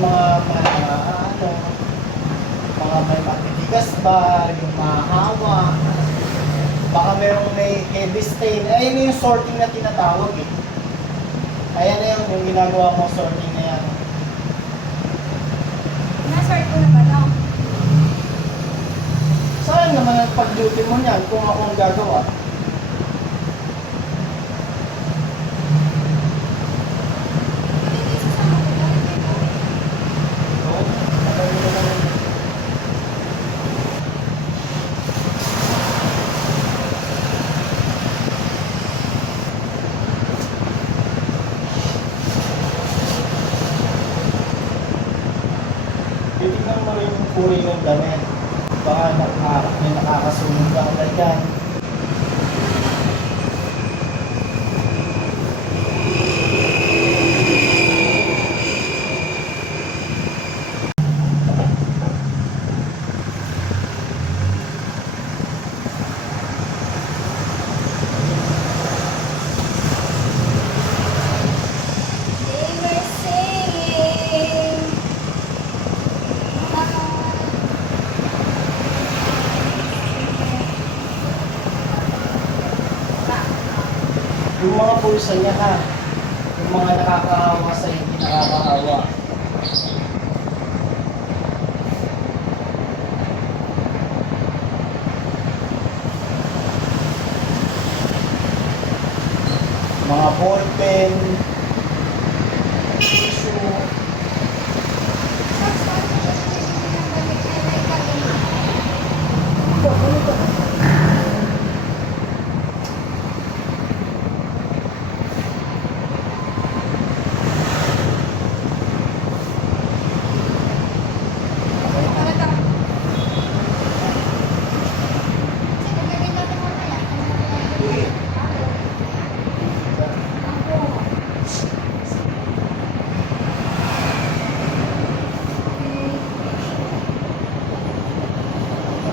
yung mga may matitigas ba, yung mahahawa. Baka merong may heavy stain. Ayun yung sorting na tinatawag eh. Ayan na yung ginagawa mo sorting na yan. Na-sort ko na ba daw? Saan naman ang pag-duty mo niyan kung ako ang gagawa? Hindi sasama ko ba? Oo, alam mo naman. Titignan mo rin yung puri ng damit. Baka may nakakasunod ka agad yan. They were saying, Yung mga pulsa niya ha. Yung mga nakakahawa sa hindi nakakahawa. Mga ballpen, tissue.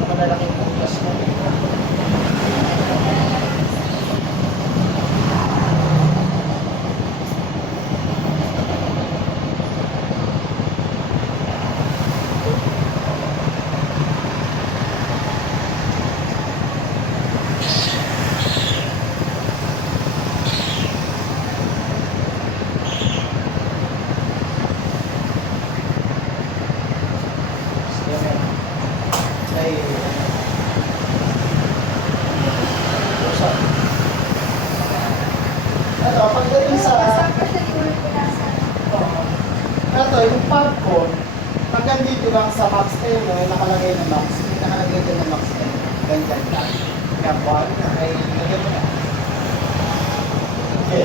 Malalaking butas mo. Ay, usap. Ito, pagdating sa... Ito, yung popcorn, hanggang dito lang sa max 10, no, yung nakalagay na max, yung nakalagay din na max 10, ganyan lang. Kaya buwan na, ay lagyan mo na. Okay.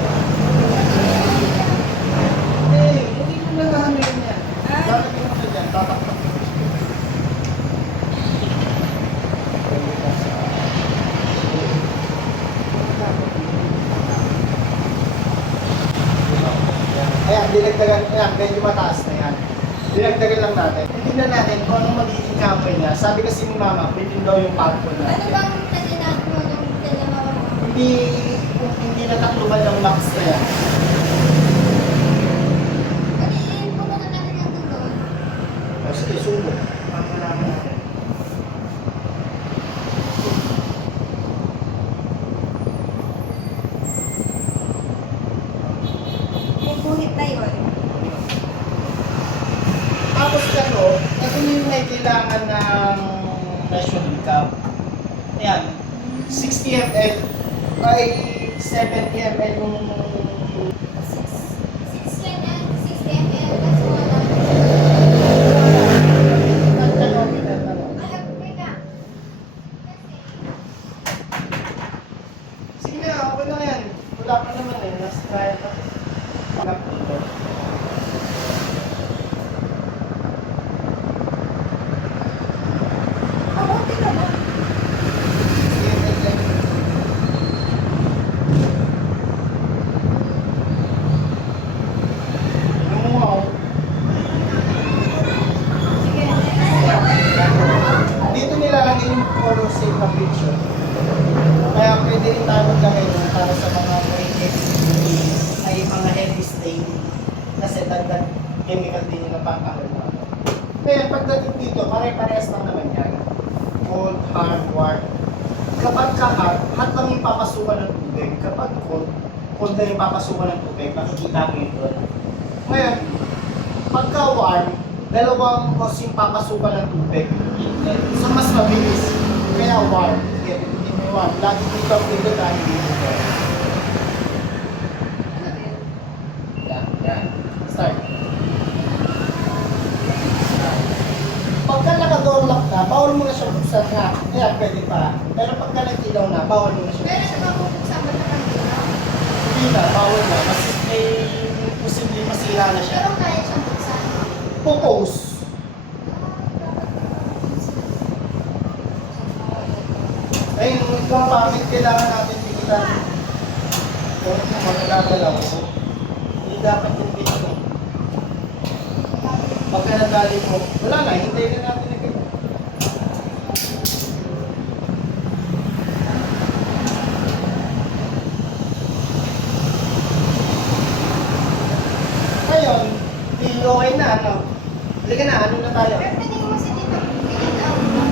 Hey, hindi mo na nahamin yan. Lalagyan mo na dyan, tataktak mo. Ayan, dinagdagan yan, medyo mataas na yan. Dinagdagan lang natin. Hindi na natin kung anong magiging kamay niya. Sabi kasi ni Mama, bitin daw yung popcorn Ano natin. bang natinat mo nung dalawa? Hindi natakluban ng max na yan. Ano puno na natin yung doon? O sige, subo. Pagkalaman natin. May buhit na yun. Tapos ano, ito yung may kailangan ng measuring cup. Ayan, 60 ml ay 70 ml yung 60 ml, that's wala. Wait na. Sige na, okay lang yan. Wala pa naman eh, nasa trial pa. Pagkap dito. Kabuti ka ba? Dito nilalagay yung photo safe na picture. Kaya pwede rin tayo maglagay doon para sa mga may heavy ay mga heavy stain. Kasi dagdag chemical din yung napapahal na. Kaya pagdating dito, pare-parehas lang naman yan. Cold, hard, warm. Kapag ka-hard, hot lang yung papasukan ng tubig. Kapag cold, cold na yung papasukan ng tubig. Makikita mo yun doon. Ngayon, pagka warm, dalawang hose yung papasukan ng tubig. So mas mabilis. Kaya warm. Hindi mo warm. Lagi dito ang pindot tayo dito. Yan. Start. Pagka naka-door lock na, bawal mo na siya buksan nga. Kaya pwede pa. Pero pagka nag-ilaw na, bawal mo na siya Pero buksan. sa mabubuksan ba sa kanila? Hindi na, bawal na. Kasi may posibleng masira na siya. Pero kaya siyang buksan. Pupose. Ayun, kung bakit kailangan natin tigilan. Kung magagalaw ko, hindi dapat yung tigilan. Pagka nadali mo, wala na, hintayin na natin na ganyan. Ngayon, di okay na, ano? Halika na, ano na tayo? Pero pwede mo kasi dito piliin out ng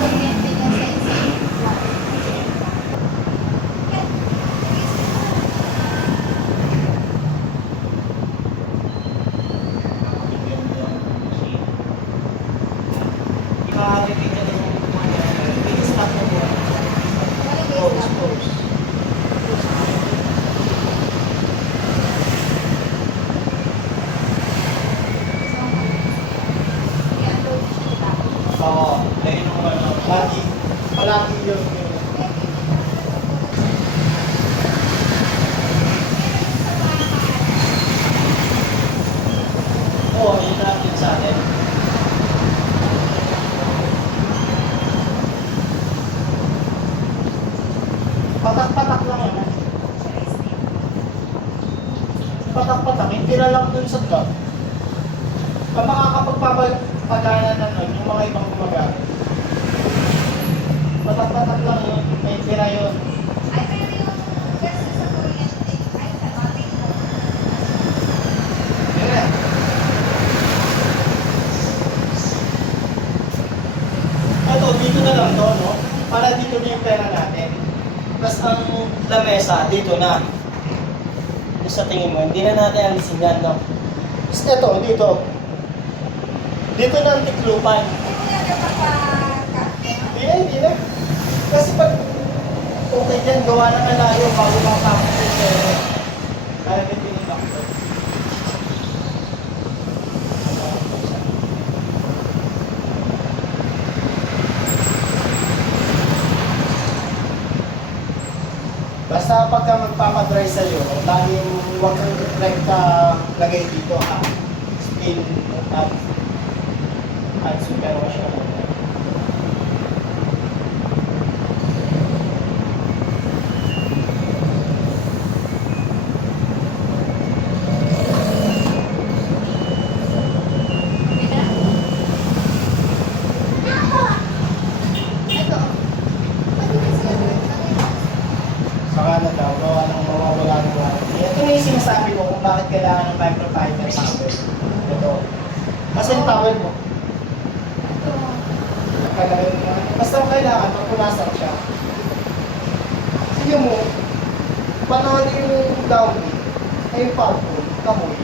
kuryente niya sa isang kwarto. Makakabibigyan ng mga stop mo po. Pause. Oo, ayun yung ano, palagi yun. Oo, yun natin sa atin. Patak-patak lang yan. Patak-patak, hindi na lang dun sa top. Kung makakapagpapagana ng yung mga ibang gumagamit. Patak-patak lang yun, may tira yun. Ay, pero yung kasi sa kuryente, ay, sa bakit mo? Yun na. Ito, dito na lang to, no? Para dito na yung pera natin. Tapos ang lamesa, dito na. Kung sa tingin mo, hindi na natin alisin yan, no? Tapos ito, dito. Dito na ang tiklupan. Hindi mo yan kapag-karte. Hindi na. Kasi pag okay dyan, gawa na nga layo bago makapapos yung pera. Kaya may tinilak ko. Basta pagka magpapadry sa'yo, laging huwag kang rekta lagay dito ha. Spin at superwash ka lang. Ito. Pwede kasi yan. Saka na daw, gawa ng mawawala ng warranty. Ito na yung sinasabi ko kung bakit kailangan ng microfiber towel. Ito. Kasi yung towel mo, Ito. nakalagay mo na. Basta ang kailangan, pag pumasok siya. Sige mo, panahon yung downbeat, ay yung powerful, kamoy.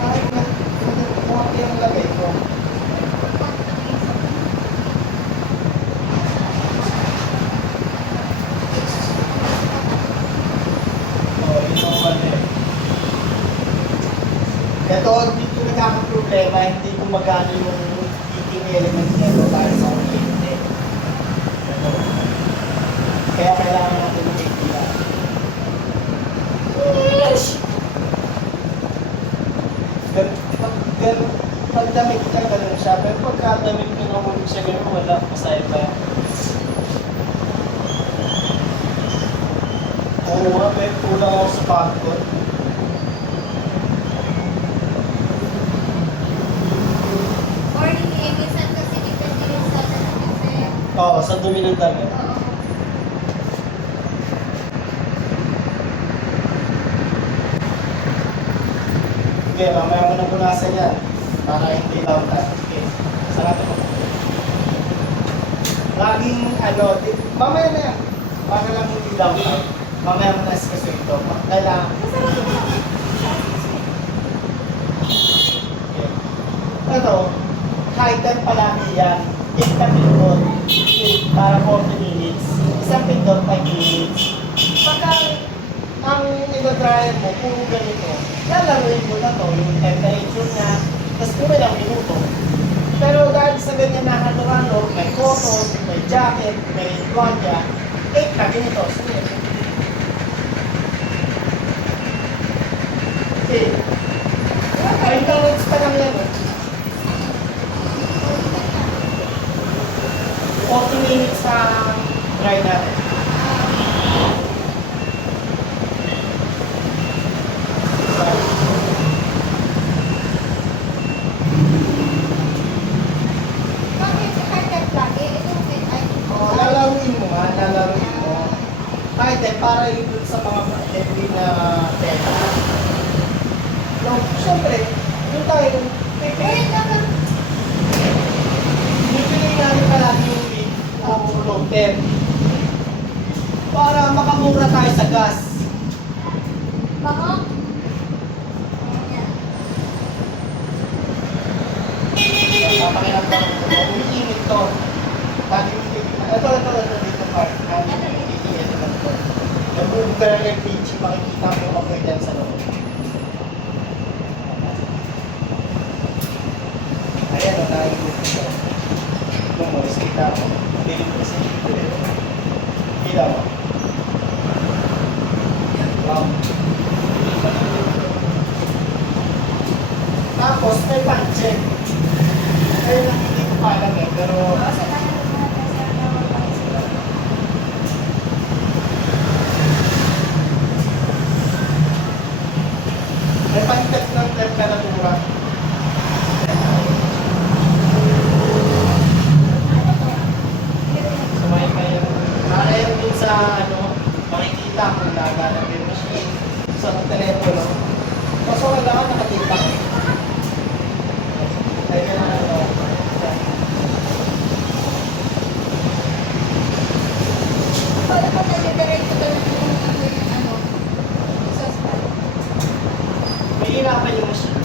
Parang na, kung yung lagay ko. Ito, dito nagkakaproblema, hindi gumagana yung heating element nito dahil sa kuryente. Ito. Kaya kailangan natin i-check nila. Pag damit ka ganun siya, pero pagka damit ka nahulog siya ganun, wala, masaya pa yan. Oo nga, pero kulang ako sa pagod. Morning eh, minsan kasi depende rin sa kasi. Oo, sa dumi ng damit. Oo. Sige, mamaya mo napunasan yan. Para hindi down tayo. Okay. Sarapin mo. Laging ano, mamaya na yan. Para lang hindi down tayo. Mamaya mo na kasi ito. Kailangan. Masarap ko lang. Okay. Ito, high time palagi yan. Take ka pindot. Para 40 minutes. Isang pindot, 5 minutes. Pagka ang i-dryer mo, puro ganito, lalaruin mo na to, yung temperature niya, tapos kung ilang minuto. Pero dahil sa ganyan na halo-halo, may cotton, may jacket, may guardia, 8 na ganito. Sige. Okay. 5 minutes pa lang yan. 40 minutes sa dry natin. Bakit high-tech lagi? Ito, ay, Oh, lalaruin mo nga, lalaruin mo. Kahit para yun dun sa mga heavy na tela. No, syempre, yun tayo, pipili naman. natin palagi yung week o long term. Para makamura tayo sa gas. Bango? Ayan. Papakilang ko, umiinit to. Lagi yung ito, dito part. Ito lang to. Nagbubuga ng LPG, makikita mo yung apoy dyan sa loob. Ayan o, nakikita ko. Kung mo, kita mo. Dilim ko sa ito. Kita mo. Wow. Tapos may puncheck. Ayun ang hindi ko pa alam eh, pero Kasi nakalala natin sa bawal pa sila. may puncheck ng temperatura. Ano to? So may nakayon din sa ano, makikita kung nagana yung machine sa telepono. Kaso kailangan nakatita. Kaya na ano. Paano pa naliberate ko lang yung ano, saucepan? May hirapan yung machine.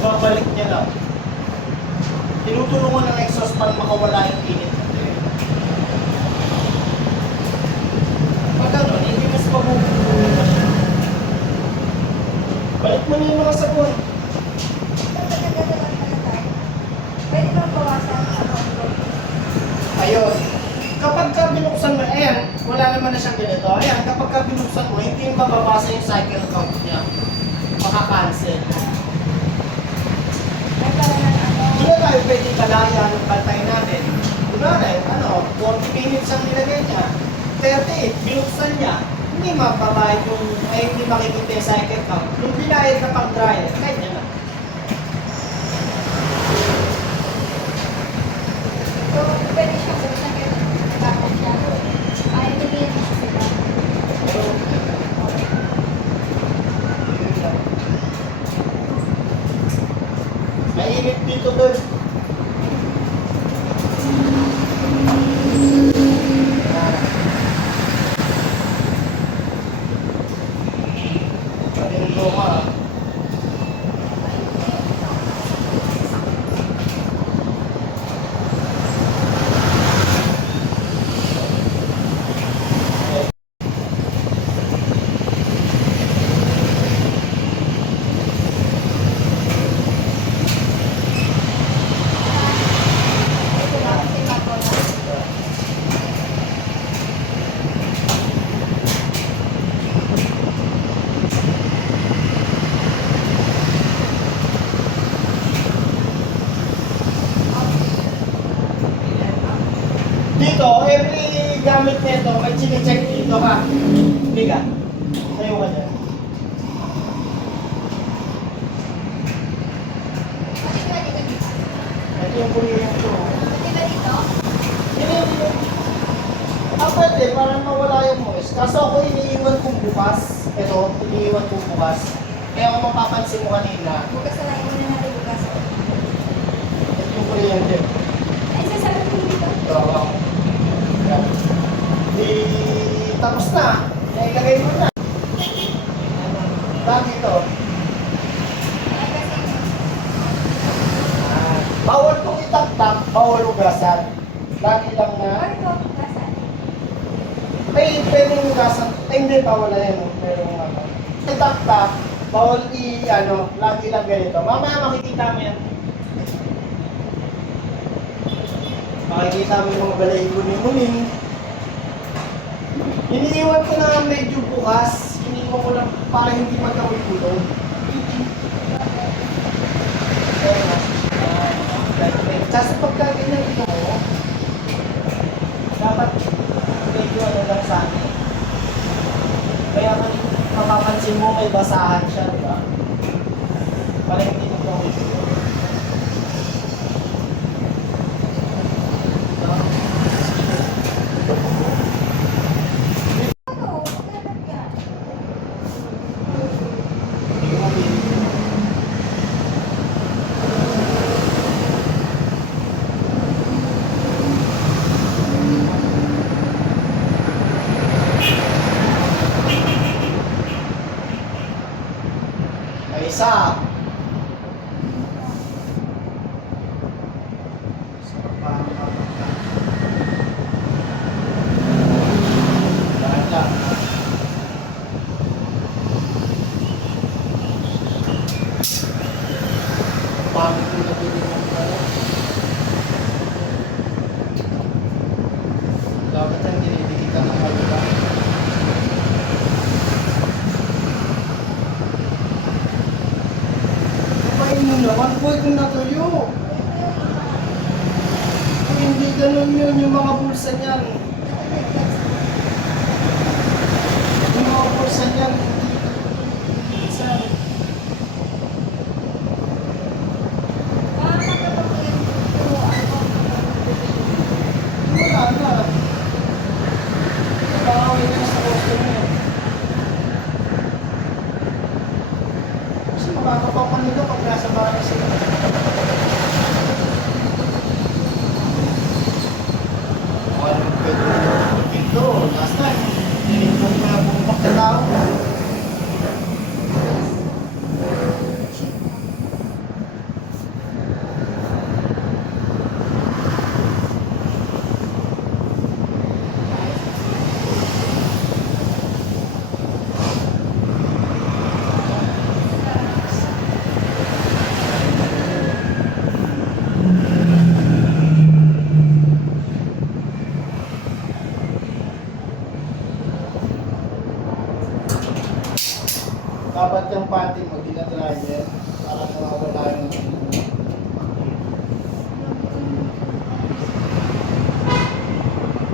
Babalik niya lang. Tinutulungan ng exhaust para makawala yung init. Pag gano'n, hindi mas mabubuo yung machine. Balik mo na yung mga sabon. Dapat nagdadalawan pa na tayo. Pwede ba bawasan sa control? Ayun. Kapag ka binuksan mo, ayan, wala naman na siyang ganito. Ayan, kapag ka binuksan mo, hindi yung bababasa yung cycle count niya. Makakancel. Nagkaroon ng ano? Hindi na tayo pwede kalaya ng bantay natin. Kunwari, 40 minutes ang nilagay niya. 38, binuksan niya. Hindi mababayad yung, ay hindi makikita yung cycle count. Yung binayad na pang dryer, kahit niya na. So, pwede siyang buksan yun. Tapos siya. Ay, hindi yun siya sila. Pero, mainit dito doon. Patingin ka. Ito lang, kasi bago na. Dito, every gamit nito, may chine-check dito ha. Hindi ka. Tayo ka dyan. Pati ba dito dito? Ito yung kulihan ko. Pati ba dito? Hindi. Pwede, para mawala yung moist. Kaso ako iniiwan kong bukas. Ito, iniiwan kong bukas. Kaya kung mapapansin mo kanina, Bukas na lang, muna natin bukas. ito yung kuryente. Ay, sasabi ko dito. Tawa ko. Yan. Di, tapos na. Nailagay mo na. Lagi ito. Ay, kasi, Bawal kong itaktak, bawal ugasan. Lagi lang na. bakit ko bukasan? Ay, pwedeng ugasan. Ay, hindi, bawal na yan. Pero ano. Itaktak, bawal lagi lang ganito. Mamaya makikita mo yan. Makikita mo yung mga balay kuning-kuning. Iniiwan ko na medyo bukas. Iniiwan ko na para hindi magkawin-kulong. Kasi pagka ganyan ito mo, dapat medyo lang sa akin. Kaya mapapansin mo may basahan siya, di ba? Para hindi magkawin-kulong. Ano? Bakit yan? Hindi mo mabili. May isa. Sarap pa ang kapagka. Lahat lang. Pangit yung nabili mo pala. Dapat ang dinidikitan ng malula. Kumain mo naman, boy, kung natuyo. Kung hindi ganun yun, yung mga bulsa niyan. Yung mga bulsa niyan, hindi isa. Bakit kapag yan, turuan ko? Wala na. Nakakawin na sa customer. Kasi makakapapan nila pag nasa bahay sila. Ano pwede ito? Last time, tinignan ko na bumpak na tao. Dapat yung panty mo, dinadriver para nawawala yung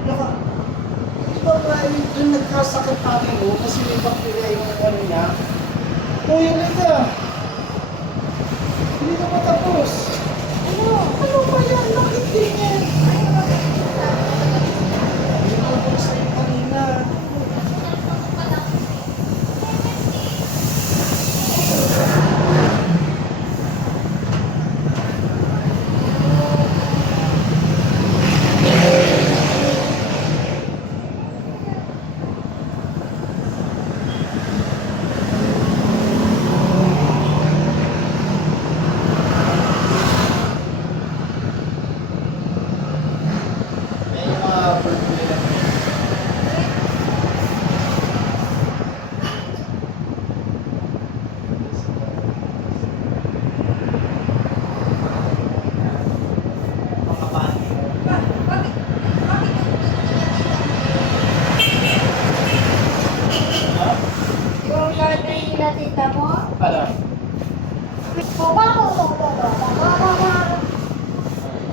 Naka, di ba marami doon nagkasakit pati mo kasi may bakterya yung ano niya? Kuya Lika, hindi ka pa tapos. Ano? Ano ba yan? Bakit ganyan? Ano ba? Hindi ko po sa'yo kanina. May mga problema. Mga panty mo. Bakit? Ha? Yung laundry nila tita mo? Ano?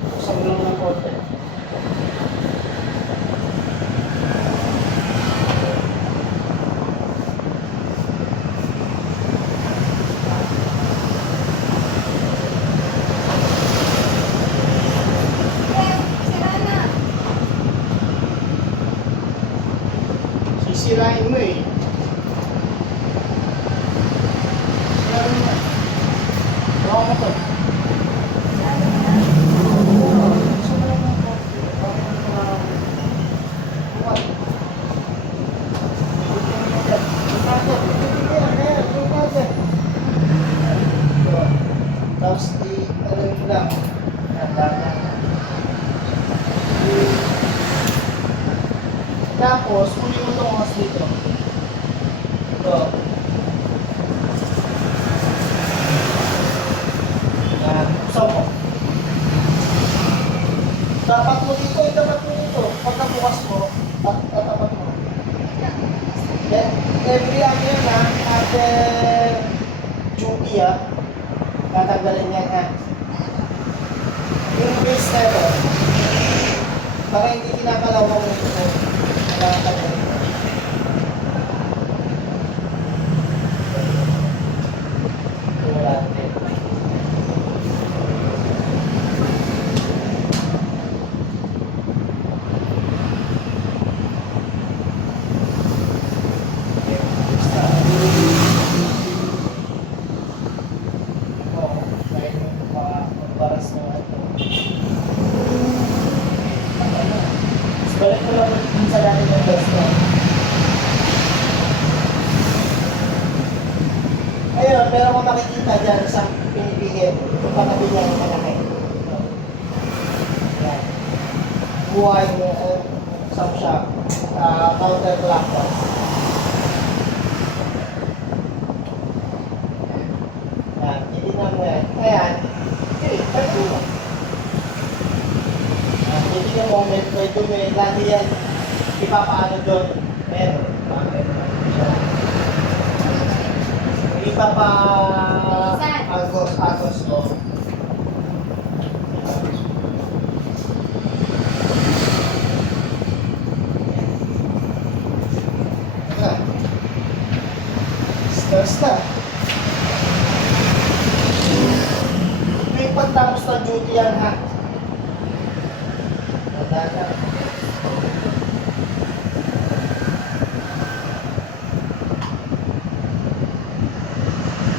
Buksan mo lang ng konti. Sira na. Sisirain mo eh. Tapos, uli mo itong hose dito. Ito. Yan, buksan mo. Dapat mo dito, dapat mo dito. Pagkabukas mo, tatapat mo. Then, every ano yan ha, after duty ha, tatanggalin yan ha. Yung base na ito, para hindi kinakalawang mo ito, tatanggalin mo. Wala natin. Balik ko lang din sa dati ng gusto. Ayun, pero kung makikita dyan isang pinipigil, yung patabi niya yung malaki. Yan. Buhay mo, saan siya, counterclockwise. Yan, titignan mo yan. Ayan, okay, pwede mo. Titignan mo, may dumi, lagi yan, ipapaano doon, meron. Agos mo. Stress na. May pagtapos ng duty yan ha. Madala.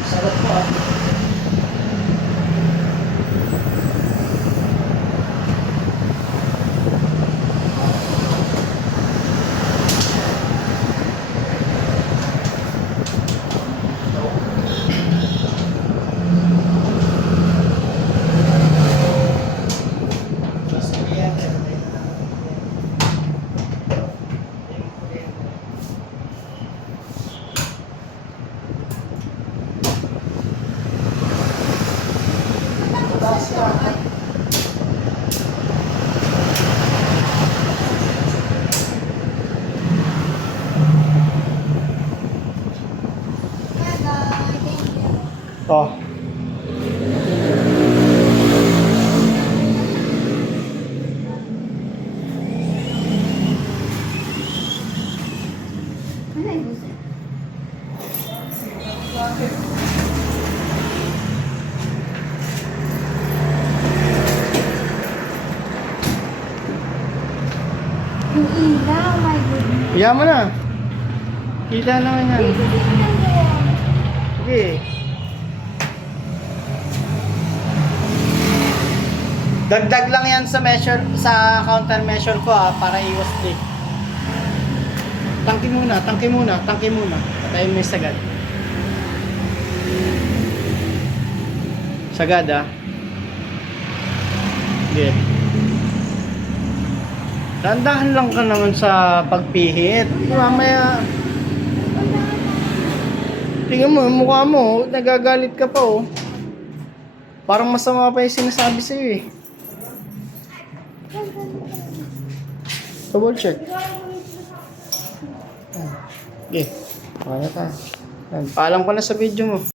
Sarap po ah. Oh. Ano yung gusto? Yung ilaw, my goodness. Kaya mo na. Kita naman yan. Sige. Dagdag lang yan sa measure, sa counter measure ko para iwas leak. Tangki muna. Patayin mo yung sagad. Sagad Sige. Dandahan lang ka naman sa pagpihit. Mamaya. Tingnan mo, yung mukha mo, nagagalit ka pa Parang masama pa yung sinasabi sa'yo Double check. Okay. Kaya ka. Paalam ko na sa video mo.